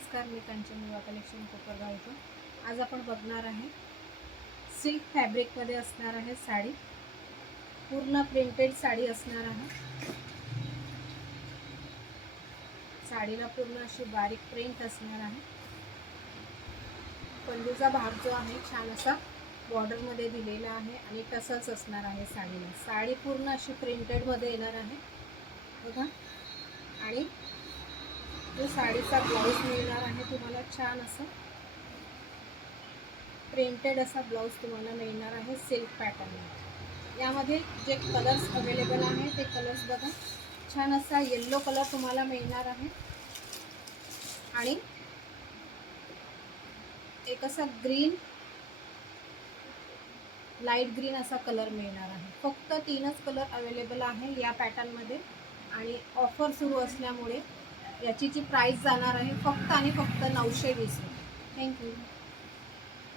नमस्कार, मी कांचन युवा कलेक्शन कोपरगाव इथून। आज आपण बघणार आहे सिल्क फॅब्रिकमध्ये असणार आहे साडी, पूर्ण प्रिंटेड साडी असणार आहे। साडीला पूर्ण अशी बारीक प्रिंट असणार आहे। पल्लूचा भाग जो आहे छान असा बॉर्डर मध्ये दिलेला आहे आणि टसल्स असणार आहे साडीला। साडी पूर्ण अशी प्रिंटेड मध्ये येणार आहे बघा। आणि जो साडीचा ब्लाउज मिळणार आहे तुम्हाला छान असं प्रिंटेड असा ब्लाउज तुम्हाला मिळणार आहे सिल्क पॅटर्न। यामध्ये जे कलर्स अवेलेबल आहे ते कलर्स बघा। छान असा येलो कलर तुम्हाला मिळणार आहे आणि एक असा ग्रीन, लाईट ग्रीन असा कलर मिळणार आहे। फक्त 3च कलर अवेलेबल आहे या पॅटर्न मध्ये आणि ऑफर सुरू असल्यामुळे याची प्राइस जाणार आहे फक्त आणि फक्त 920 रुपये। थँक्यू।